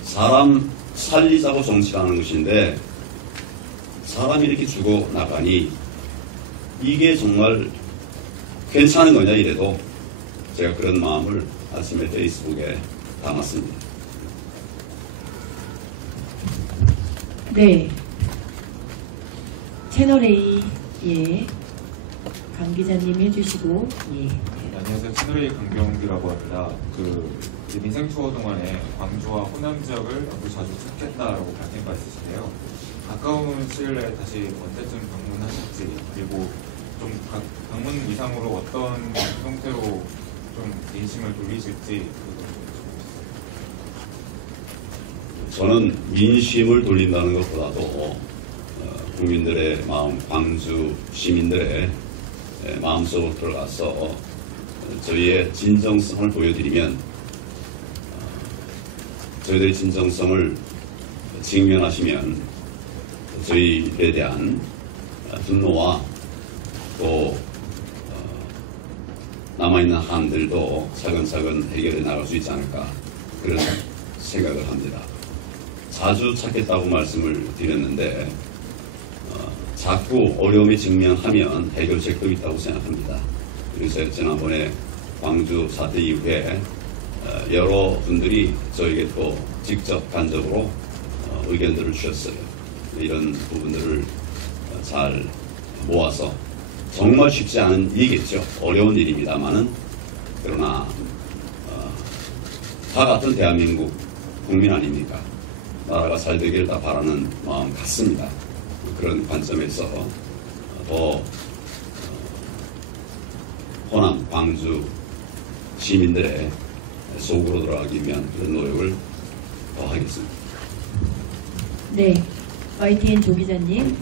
사람 살리자고 정치하는 것인데, 사람이 이렇게 죽어 나가니 이게 정말 괜찮은 거냐 이래도 제가 그런 마음을 아침에 페이스북에 담았습니다. 네. 채널A 예. 강 기자님 해주시고 예. 안녕하세요. 채널A 강병규라고 합니다. 민생 투어 동안에 광주와 호남 지역을 앞으로 자주 찾겠다라고 밝힌 바 있으신데요. 가까운 시일 내에 다시 언제쯤 방문하실지, 그리고 좀 방문 이상으로 어떤 형태로 좀 민심을 돌리실지. 저는 민심을 돌린다는 것보다도 국민들의 마음, 광주 시민들의 마음속으로 들어가서 저희의 진정성을 보여드리면 저희들의 진정성을 직면하시면 저희에 대한 분노와 또 남아있는 한들도 차근차근 해결해 나갈 수 있지 않을까 그런 생각을 합니다. 자주 찾겠다고 말씀을 드렸는데 자꾸 어려움에 직면하면 해결책도 있다고 생각합니다. 그래서 지난번에 광주 사태 이후에 여러 분들이 저에게 또 직접 간접으로 의견들을 주셨어요. 이런 부분들을 잘 모아서 정말 쉽지 않은 일이겠죠. 어려운 일입니다만은 그러나 다 같은 대한민국 국민 아닙니까? 나라가 잘 되기를 다 바라는 마음 같습니다. 그런 관점에서 더 호남, 광주 시민들의 속으로 들어가기 위한 그런 노력을 더 하겠습니다. 네, YTN 조 기자님.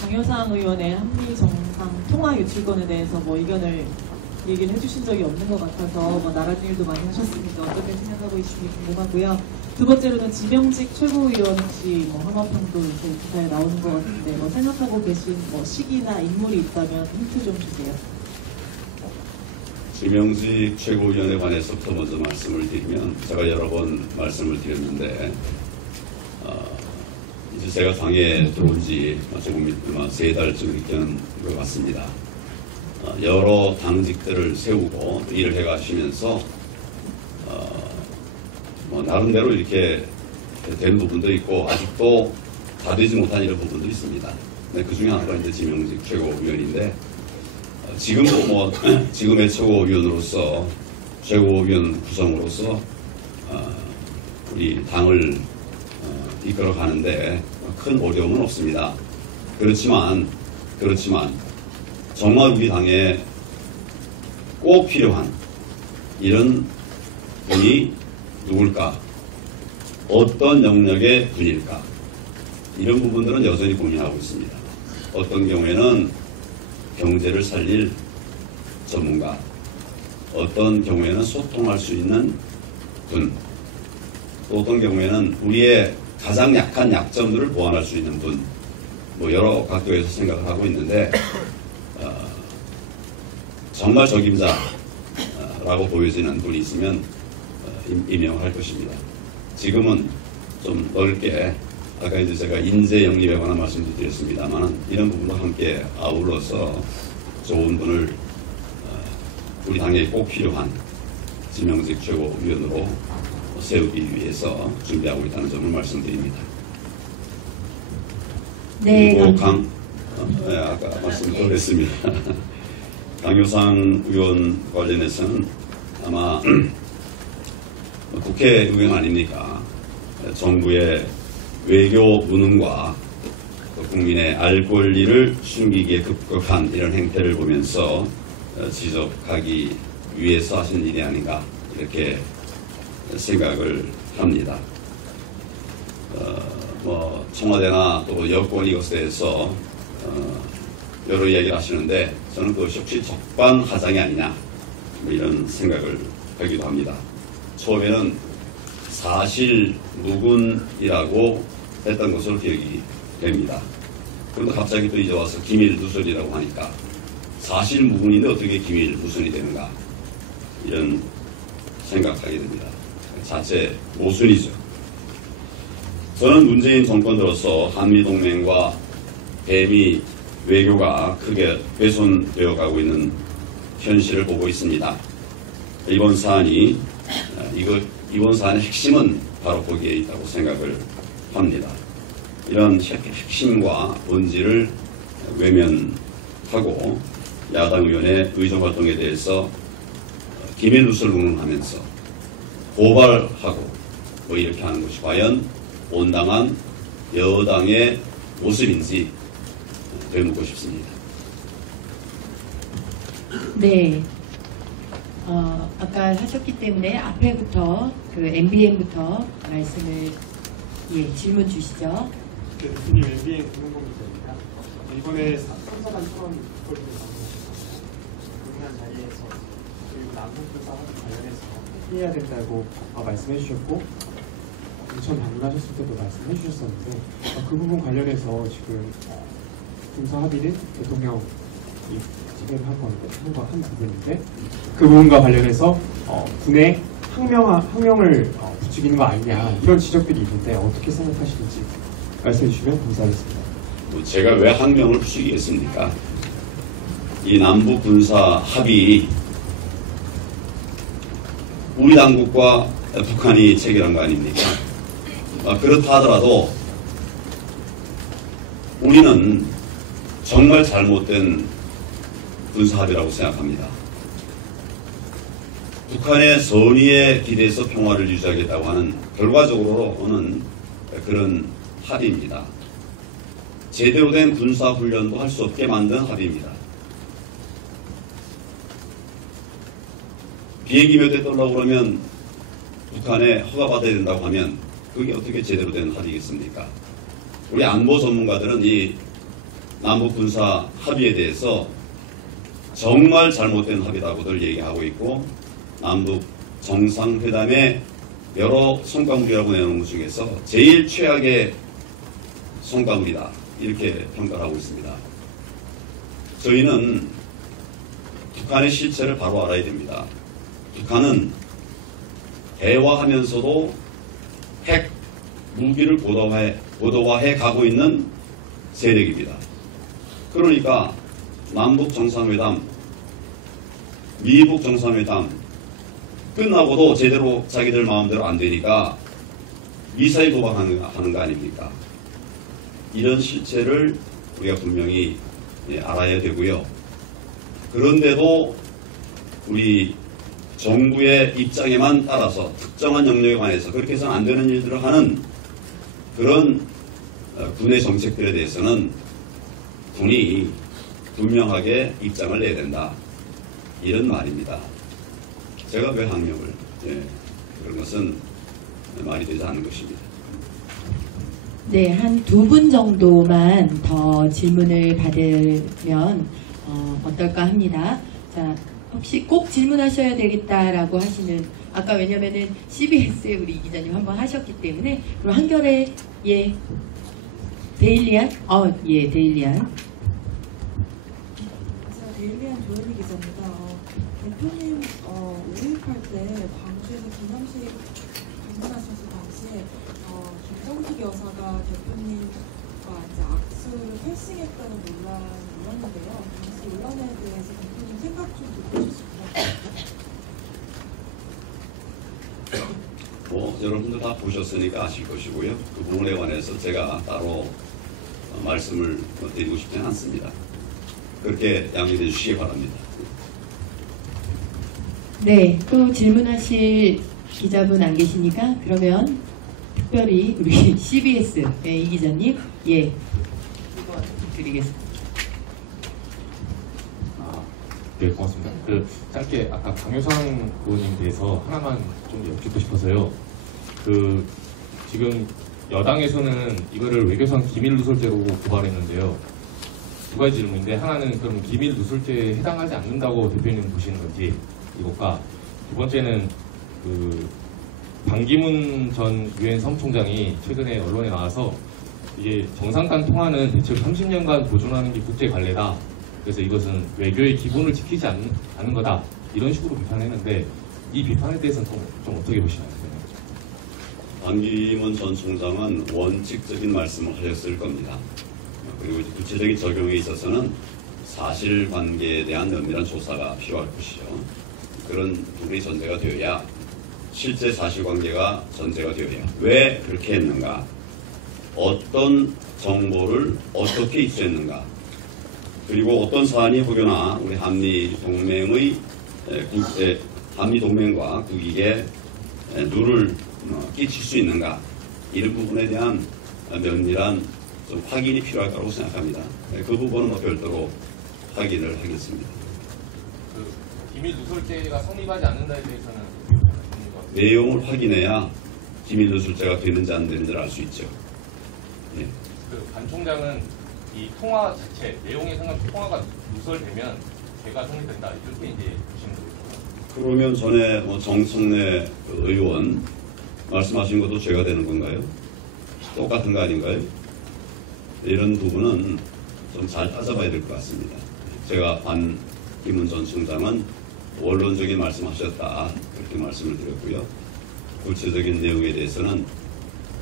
강효상 의원의 한미 정상 통화 유출권에 대해서 뭐 의견을 얘기를 해주신 적이 없는 것 같아서 뭐 나라 일도 많이 하셨으니까 어떻게 생각하고 있는지 궁금하고요. 두 번째로는 지명직 최고위원 혹시 뭐 화마평도 이제 기사에 나오는 것 같은데 뭐 생각하고 계신 뭐 시기나 인물이 있다면 힌트 좀 주세요. 지명직 최고위원에 관해서부터 먼저 말씀을 드리면 제가 여러 번 말씀을 드렸는데 이제 제가 당에 들어온 지 조금 3달쯤 이렇게 되는 것 같습니다. 여러 당직들을 세우고 일을 해가시면서 나름대로 이렇게 된 부분도 있고 아직도 다 되지 못한 이런 부분도 있습니다. 그 중에 하나가 이제 지명직 최고위원인데 지금도 뭐 지금의 최고위원으로서 최고위원 구성으로서 우리 당을 이끌어 가는데 큰 어려움은 없습니다. 그렇지만 정말 우리 당에 꼭 필요한 이런 분이 누굴까? 어떤 영역의 분일까? 이런 부분들은 여전히 고민하고 있습니다. 어떤 경우에는 경제를 살릴 전문가, 어떤 경우에는 소통할 수 있는 분, 또 어떤 경우에는 우리의 가장 약한 약점들을 보완할 수 있는 분, 뭐 여러 각도에서 생각을 하고 있는데 정말 적임자라고 보여지는 분이 있으면 임명할 것입니다. 지금은 좀 넓게 아까 이제 제가 인재 영입에 관한 말씀도 드렸습니다만 이런 부분도 함께 아울러서 좋은 분을 우리 당에 꼭 필요한 지명직 최고위원으로 세우기 위해서 준비하고 있다는 점을 말씀드립니다. 네, 그리고 아까 말씀드렸습니다. 강효상 의원 관련해서는 아마 국회의원 아닙니까? 정부의 외교 무능과 국민의 알 권리를 숨기기에 급급한 이런 행태를 보면서 지적하기 위해서 하신 일이 아닌가 이렇게 생각을 합니다. 뭐 청와대나 또 여권 이것에 대해서 여러 이야기를 하시는데 저는 그것이 혹시 적반하장이 아니냐 뭐 이런 생각을 하기도 합니다. 처음에는 사실무근이라고 했던 것으로 기억이 됩니다. 그런데 갑자기 또 이제 와서 기밀누설이라고 하니까 사실무근인데 어떻게 기밀누설이 되는가 이런 생각하게 됩니다. 자체 모순이죠. 저는 문재인 정권 들어서 한미동맹과 대미 외교가 크게 훼손되어 가고 있는 현실을 보고 있습니다. 이번 사안의 핵심은 바로 거기에 있다고 생각을 합니다. 이런 핵심과 본질을 외면하고 야당 의원의 의정활동에 대해서 기밀누설을 운운하면서 고발하고 뭐 이렇게 하는 것이 과연 온당한 여당의 모습인지 되묻고 싶습니다. 네. 아까 하셨기 때문에 앞에부터 그 MBN부터 말씀을 질문 주시죠. 네, 대표님 MBN 금융공기자입니다. 이번에 선사단 토론 콜을 방문하셨습니다. 동일한 자리에서 그리고 남북 사업 관련해서 해야 된다고 말씀해 주셨고 인천 방문하셨을 때도 말씀해 주셨었는데 그 부분 관련해서 지금 군사 합의는 대통령이 지금 한 부분인데 그 부분과 관련해서 군의 항명을 부추기는 거 아니냐 이런 지적들이 있는데 어떻게 생각하시는지 말씀해 주시면 감사하겠습니다. 제가 왜 항명을 부추기겠습니까? 이 남북 군사 합의 우리 당국과 북한이 체결한 거 아닙니까? 그렇다 하더라도 우리는 정말 잘못된 군사 합의라고 생각합니다. 북한의 선의에 기대서 평화를 유지하겠다고 하는 결과적으로는 그런 합의입니다. 제대로 된 군사훈련도 할 수 없게 만든 합의입니다. 비행기 몇 대 떨라고 그러면 북한에 허가받아야 된다고 하면 그게 어떻게 제대로 된 합의겠습니까? 우리 안보 전문가들은 이 남북 군사 합의에 대해서 정말 잘못된 합의라고들 얘기하고 있고 남북 정상회담의 여러 성과물이라고 내놓은 것 중에서 제일 최악의 성과물이다 이렇게 평가를 하고 있습니다. 저희는 북한의 실체를 바로 알아야 됩니다. 북한은 대화하면서도 핵 무기를 고도화해 가고 있는 세력입니다. 그러니까 남북 정상회담, 미북 정상회담 끝나고도 제대로 자기들 마음대로 안 되니까 미사일 도박하는 거 아닙니까? 이런 실체를 우리가 분명히 알아야 되고요. 그런데도 우리 정부의 입장에만 따라서 특정한 영역에 관해서 그렇게 해서는 안 되는 일들을 하는 그런 군의 정책들에 대해서는 군이 분명하게 입장을 내야 된다. 이런 말입니다. 제가 왜 항명을 그런 것은 말이 되지 않은 것입니다. 네, 한 2분 정도만 더 질문을 받으면 어떨까 합니다. 자, 혹시 꼭 질문하셔야 되겠다라고 하시는, 아까 왜냐면은 CBS에 우리 이 기자님 한번 하셨기 때문에, 그리고 한겨레, 예, 데일리안? 예, 데일리안. 데일리안 조현희 기자입니다. 대표님 5.18 때 광주에서 기념식 방문하셨을 당시에 김정숙 여사가 대표님과 이제 악수를 패싱했다는 논란이 있었는데요. 당시 논란에 대해서 대표님 생각 좀 듣고 싶습니다. 여러분들 다 보셨으니까 아실 것이고요. 그 부분에 관해서 제가 따로 말씀을 드리고 싶지는 않습니다. 그렇게 양해해 주시기 바랍니다. 네, 또 질문하실 기자분 안 계시니까 그러면 특별히 우리 CBS 이 기자님, 예, 이거 드리겠습니다. 네, 고맙습니다. 짧게 아까 강효상 의원님에 대해서 하나만 좀 여쭙고 싶어서요. 지금 여당에서는 이거를 외교상 기밀 누설죄로 고발했는데요. 두 가지 질문인데, 하나는 그럼 기밀 누설죄에 해당하지 않는다고 대표님 보시는 건지, 이것과 두 번째는 반기문 전 유엔 사무총장이 최근에 언론에 나와서 이게 정상 간 통화는 대체로 30년간 보존하는 게 국제 관례다. 그래서 이것은 외교의 기본을 지키지 않는 거다. 이런 식으로 비판했는데, 이 비판에 대해서는 좀 어떻게 보시나요? 반기문 전 총장은 원칙적인 말씀을 하셨을 겁니다. 그리고 구체적인 적용에 있어서는 사실관계에 대한 면밀한 조사가 필요할 것이죠. 그런 부분이 전제가 되어야, 실제 사실관계가 전제가 되어야 왜 그렇게 했는가, 어떤 정보를 어떻게 입수했는가, 그리고 어떤 사안이 혹여나 우리 한미동맹과 국익에 누를 끼칠 수 있는가, 이런 부분에 대한 면밀한 좀 확인이 필요할 거라고 생각합니다. 그 부분은 별도로 확인을 하겠습니다. 기밀 누설죄가 성립하지 않는다에 대해서는 내용을 확인해야 기밀 누설죄가 되는지 안 되는지를 알 수 있죠. 예. 반 총장은 이 통화 자체, 내용에 상관없이 통화가 누설되면 죄가 성립된다, 이렇게 이제 보시는 거죠. 그러면 전에 정청래 의원 말씀하신 것도 죄가 되는 건가요? 똑같은 거 아닌가요? 이런 부분은 좀 잘 따져봐야 될 것 같습니다. 제가 반기문 전 총장은 원론적인 말씀하셨다 그렇게 말씀을 드렸고요. 구체적인 내용에 대해서는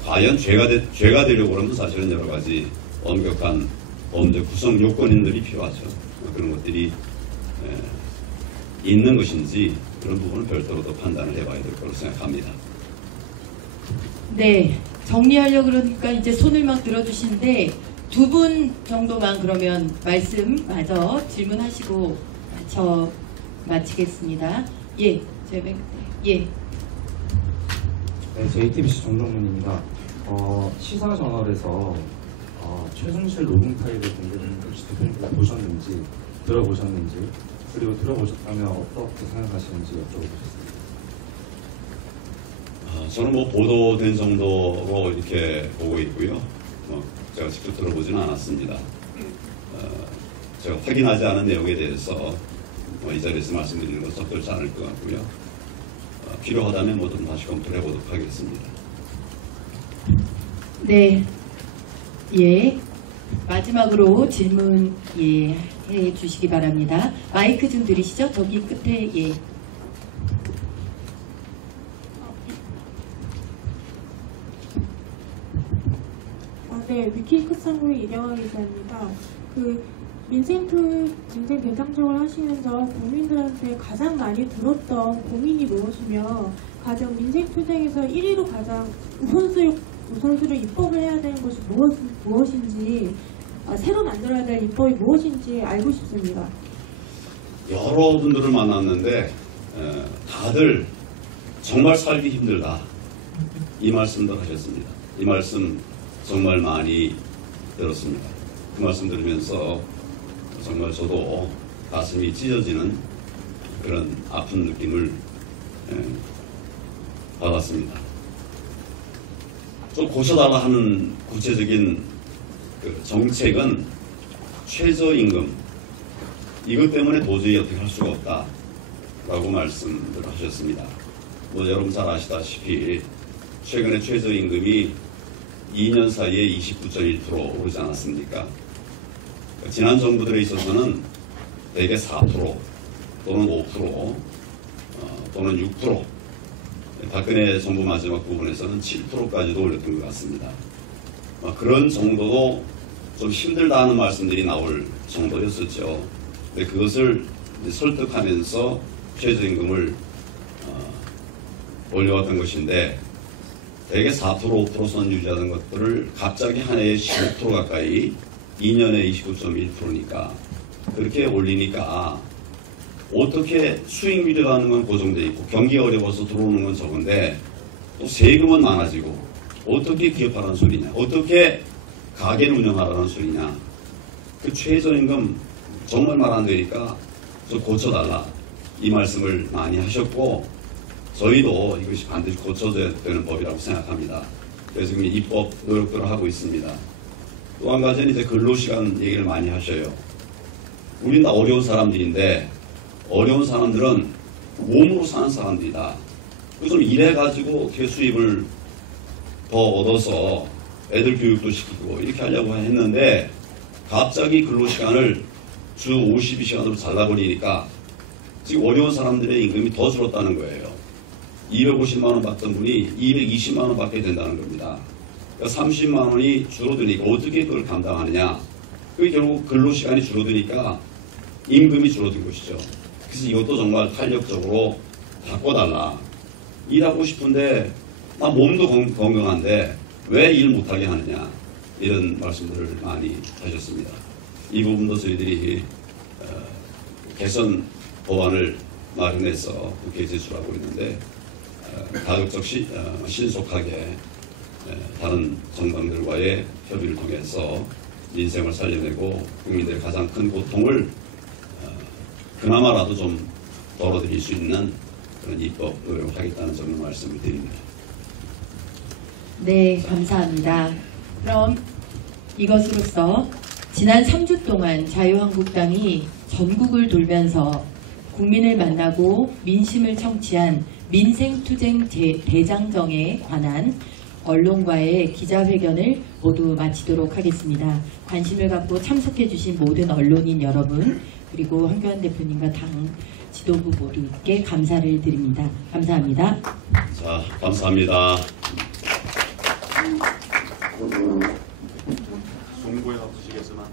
과연 죄가 되려고 하면 사실은 여러 가지 엄격한 범죄 구성 요건인들이 필요하죠. 그런 것들이 있는 것인지 그런 부분은 별도로 더 판단을 해봐야 될 거라고 생각합니다. 네, 정리하려고 그러니까 이제 손을 막 들어주시는데 두 분 정도만 그러면 말씀마저 질문하시고 마치겠습니다. 예, 예. 네, JTBC 정정문입니다. 시사저널에서 최순실 로깅 파일을 공개를 혹시 대표님께서 보셨는지 들어보셨는지 그리고 들어보셨다면 어떻게 생각하시는지 여쭤보겠습니다. 저는 뭐 보도된 정도로 이렇게 보고 있고요. 제가 직접 들어보지는 않았습니다. 제가 확인하지 않은 내용에 대해서 이 자리에서 말씀드리는 건 적절치 않을 것 같고요. 필요하다면 뭐 좀 다시 검토를 해보도록 하겠습니다. 네, 예. 마지막으로 질문 해 주시기 바랍니다. 마이크 좀 들으시죠? 저기 끝에 예. 네, 위키크스 한국의 이경아 기자입니다. 민생 대장정을 하시면서 국민들한테 가장 많이 들었던 고민이 무엇이며 가장 민생투쟁에서 1위로 가장 우선순위로 입법을 해야 되는 것이 무엇인지 새로 만들어야 될 입법이 무엇인지 알고 싶습니다. 여러분들을 만났는데 다들 정말 살기 힘들다 이 말씀도 하셨습니다. 이 말씀 정말 많이 들었습니다. 그 말씀 들으면서 정말 저도 가슴이 찢어지는 그런 아픈 느낌을 받았습니다. 좀 고쳐달라 하는 구체적인 그 정책은 최저임금 이것 때문에 도저히 어떻게 할 수가 없다라고 말씀을 하셨습니다. 뭐 여러분 잘 아시다시피 최근에 최저임금이 2년 사이에 29.1% 오르지 않았습니까? 지난 정부들에 있어서는 대개 4% 또는 5% 또는 6% 박근혜 정부 마지막 부분에서는 7%까지도 올렸던 것 같습니다. 그런 정도도 좀 힘들다 하는 말씀들이 나올 정도였었죠. 근데 그것을 설득하면서 최저임금을 올려왔던 것인데 대개 4%, 5% 선 유지하던 것들을 갑자기 한 해에 15% 가까이 2년에 29.1%니까 그렇게 올리니까 어떻게 수익 밀려가는 건 고정돼 있고 경기가 어려워서 들어오는 건 적은데 또 세금은 많아지고 어떻게 기업하라는 소리냐, 어떻게 가게를 운영하라는 소리냐. 그 최저임금 정말 말 안 되니까 좀 고쳐달라 이 말씀을 많이 하셨고 저희도 이것이 반드시 고쳐져야 되는 법이라고 생각합니다. 그래서 지금 입법 노력들을 하고 있습니다. 또 한 가지는 이제 근로시간 얘기를 많이 하셔요. 우린 다 어려운 사람들인데 어려운 사람들은 몸으로 사는 사람들이다. 그래서 좀 일해가지고 어떻게 수입을 더 얻어서 애들 교육도 시키고 이렇게 하려고 했는데 갑자기 근로시간을 주 52시간으로 잘라버리니까 지금 어려운 사람들의 임금이 더 줄었다는 거예요. 250만 원 받던 분이 220만 원 받게 된다는 겁니다. 그러니까 30만 원이 줄어드니까 어떻게 그걸 감당하느냐. 그게 결국 근로시간이 줄어드니까 임금이 줄어든 것이죠. 그래서 이것도 정말 탄력적으로 바꿔달라. 일하고 싶은데 나 몸도 건강한데 왜 일 못하게 하느냐. 이런 말씀들을 많이 하셨습니다. 이 부분도 저희들이 개선 법안을 마련해서 국회에 제출하고 있는데 가급적 신속하게 다른 정당들과의 협의를 통해서 민생을 살려내고 국민들의 가장 큰 고통을 그나마라도 좀 덜어드릴 수 있는 그런 입법 노력을 하겠다는 점을 말씀을 드립니다. 네, 감사합니다. 그럼 이것으로써 지난 3주 동안 자유한국당이 전국을 돌면서 국민을 만나고 민심을 청취한 민생투쟁 대장정에 관한 언론과의 기자회견을 모두 마치도록 하겠습니다. 관심을 갖고 참석해 주신 모든 언론인 여러분 그리고 황교안 대표님과 당 지도부 모두께 감사를 드립니다. 감사합니다. 자, 감사합니다. 송구에 바쁘시겠지만